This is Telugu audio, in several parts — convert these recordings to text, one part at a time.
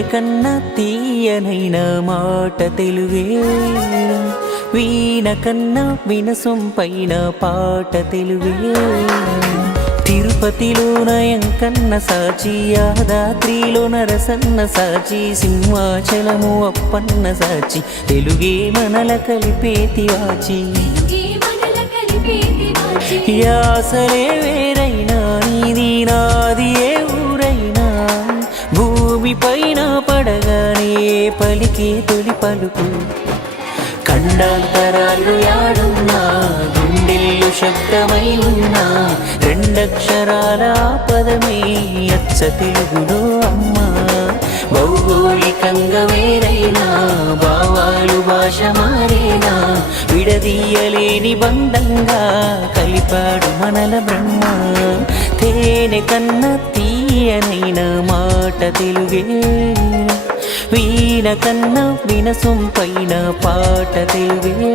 తేనె కన్నా తీయనైన మాట తెలుగే, వీణ కన్నా వినసొంపైన పాట తెలుగే. తిరుపతిలో నయం కన్న సాచి, యాదాద్రిలో నరసన్న సాచి, సింహాచలము అప్పన్న సాచి, తెలుగే మనల కలిపేతి వాచి. యాసలే వేరైనా నీది నాది ఏ ఊరైనా, భూమి పైన పడగానే పలికే తొలి పలుకు. ఖండాంతరాలు యాడున్నా, గుండెల్లు శబ్దమై ఉన్నా, రెండక్షరాల పదమే అచ్చ తెలుగులో అమ్మా. భౌగోళికంగా వేరైనా, భావాలు భాష మారేనా, విడదీయలేని బంధంగా కలిపాడు మనల బ్రహ్మ. తేనె కన్నా తీయనైన మాట తెలుగే, వీణ కన్నా వినసొంపైన పాట తెలుగే.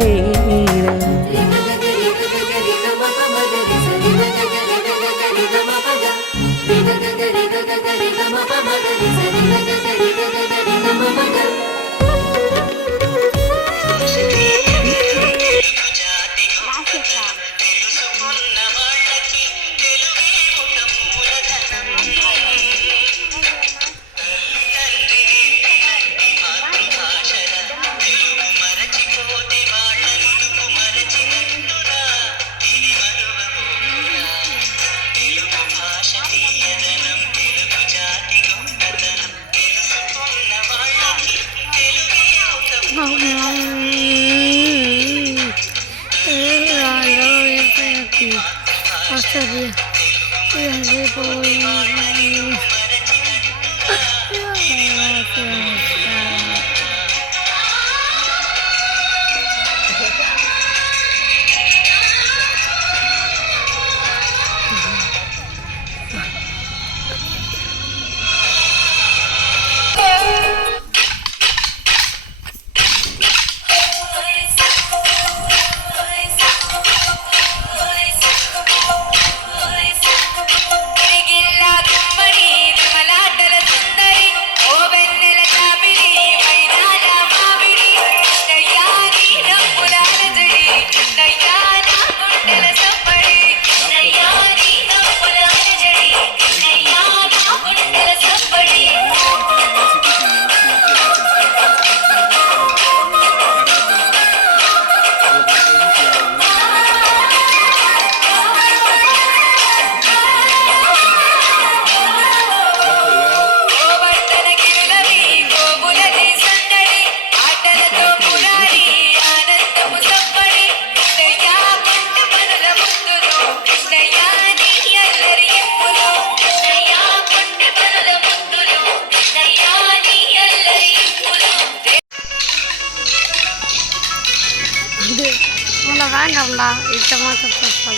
Wala ka na, ito mga kapag